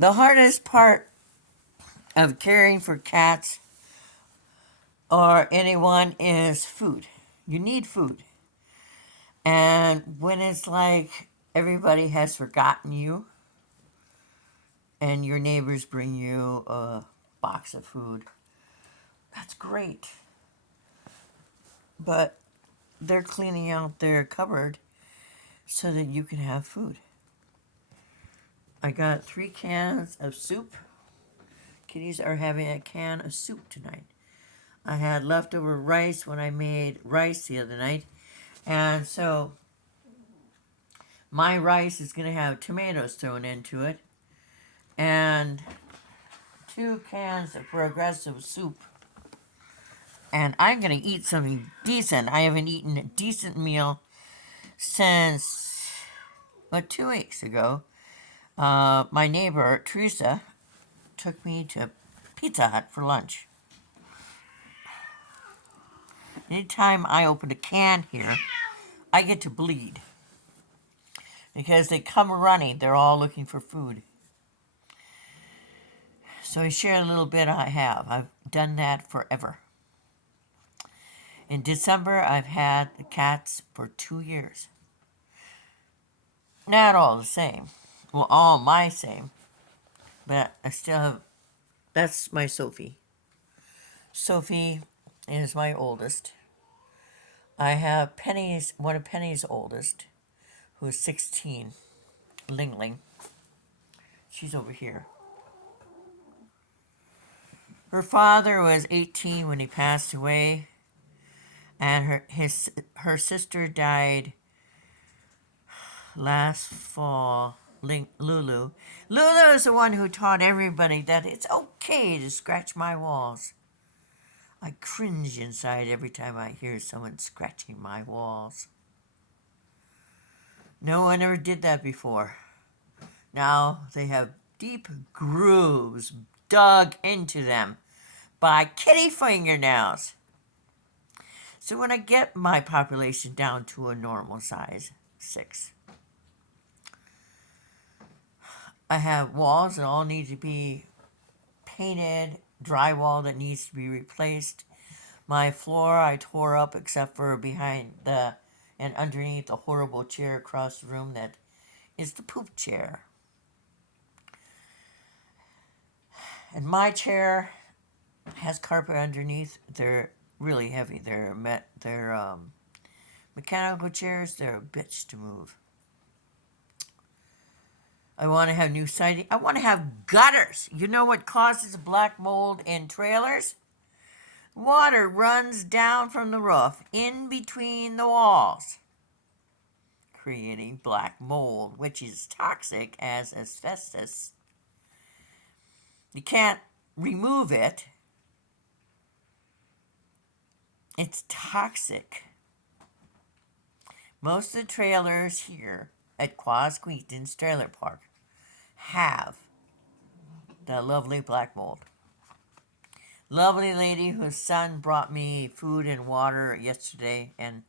The hardest part of caring for cats or anyone is food. You need food. And when it's like everybody has forgotten you and your neighbors bring you a box of food, that's great. But they're cleaning out their cupboard so that you can have food. I got 3 cans of soup. Kitties are having a can of soup tonight. I had leftover rice when I made rice the other night. And so my rice is going to have tomatoes thrown into it. And 2 cans of progressive soup. And I'm going to eat something decent. I haven't eaten a decent meal since, 2 weeks ago. My neighbor, Teresa, took me to Pizza Hut for lunch. Anytime I open a can here, I get to bleed. Because they come running, they're all looking for food. So I share a little bit I have. I've done that forever. In December, I've had the cats for 2 years. Not all the same. Well, all my same. But I still have. That's my Sophie. Sophie is my oldest. I have Penny's, one of Penny's oldest, who's 16, Ling Ling. She's over here. Her father was 18 when he passed away, and her sister died last fall. Lulu. Lulu is the one who taught everybody that it's okay to scratch my walls. I cringe inside every time I hear someone scratching my walls. No one ever did that before. Now they have deep grooves dug into them by kitty fingernails. So when I get my population down to a normal size, 6, I have walls that all need to be painted, drywall that needs to be replaced. My floor I tore up except for behind the and underneath the horrible chair across the room that is the poop chair. And my chair has carpet underneath. They're really heavy. They're mechanical chairs. They're a bitch to move. I want to have new siding. I want to have gutters. You know what causes black mold in trailers? Water runs down from the roof in between the walls, creating black mold, which is toxic as asbestos. You can't remove it. It's toxic. Most of the trailers here at Quasqueaton's Trailer Park have the lovely black mold. Lovely lady whose son brought me food and water yesterday, and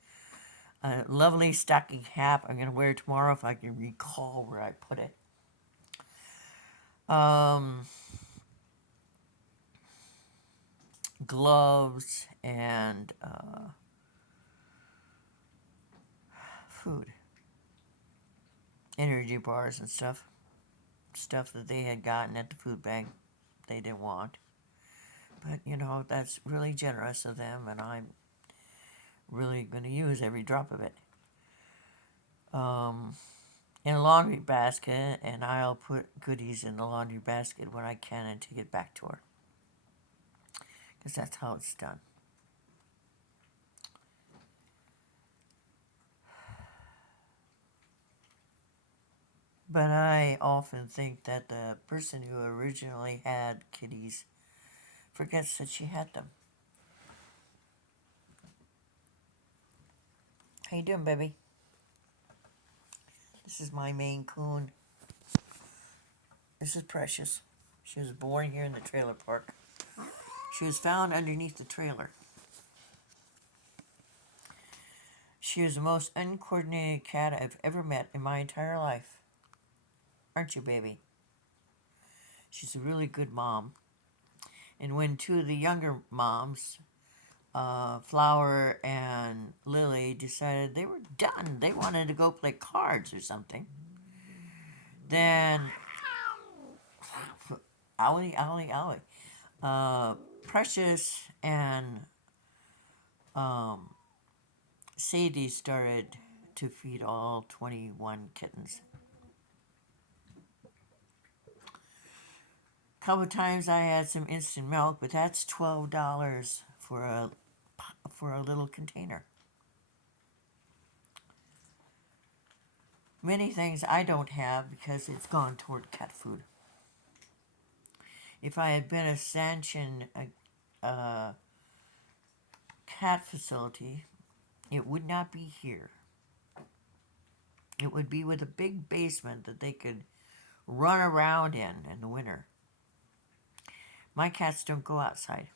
a lovely stocking cap I'm going to wear tomorrow if I can recall where I put it. Gloves and food. Energy bars and stuff. Stuff that they had gotten at the food bank they didn't want. But, that's really generous of them, and I'm really going to use every drop of it. In a laundry basket, and I'll put goodies in the laundry basket when I can and take it back to her. Because that's how it's done. But I often think that the person who originally had kitties forgets that she had them. How you doing, baby? This is my Maine Coon. This is Precious. She was born here in the trailer park. She was found underneath the trailer. She was the most uncoordinated cat I've ever met in my entire life. Aren't you, baby? She's a really good mom. And when two of the younger moms, Flower and Lily, decided they were done, they wanted to go play cards or something, then owie, owie, owie. Precious and um, Sadie started to feed all 21 kittens. A couple of times I had some instant milk, but that's $12 for a little container. Many things I don't have because it's gone toward cat food. If I had been a sanctioned cat facility, it would not be here. It would be with a big basement that they could run around in the winter. My cats don't go outside.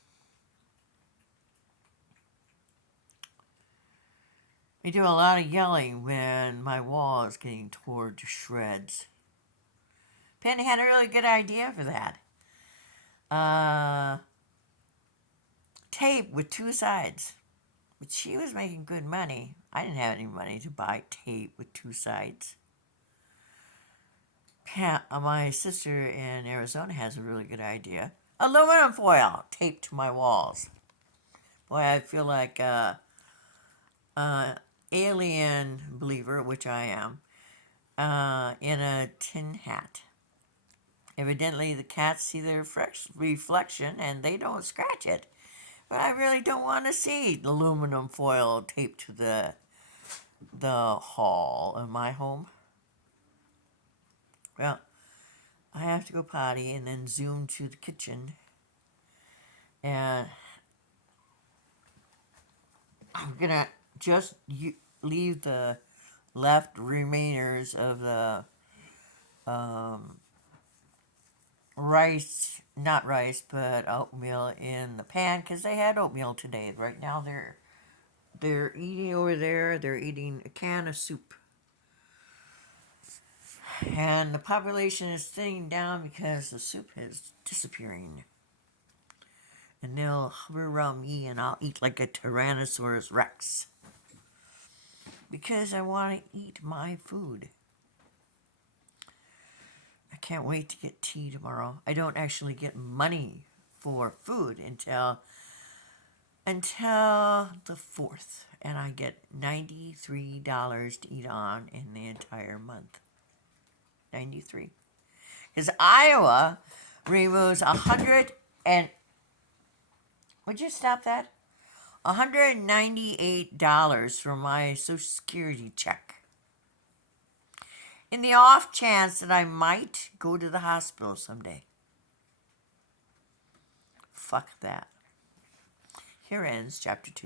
They do a lot of yelling when my wall is getting torn to shreds. Penny had a really good idea for that. Tape with two sides. But she was making good money. I didn't have any money to buy tape with two sides. My sister in Arizona has a really good idea. Aluminum foil taped to my walls. Boy, I feel like alien believer, which I am, in a tin hat. Evidently, the cats see their reflection and they don't scratch it. But I really don't want to see aluminum foil taped to the hall in my home. Well, I have to go potty and then zoom to the kitchen. And I'm going to just leave the left remainers of the not rice, but oatmeal in the pan because they had oatmeal today. Right now they're eating over there. They're eating a can of soup. And the population is thinning down because the soup is disappearing. And they'll hover around me and I'll eat like a Tyrannosaurus Rex. Because I want to eat my food. I can't wait to get tea tomorrow. I don't actually get money for food until the 4th. And I get $93 to eat on in the entire month. 93. Because Iowa removes 100 and... Would you stop that? $198 from my Social Security check. In the off chance that I might go to the hospital someday. Fuck that. Here ends chapter 2.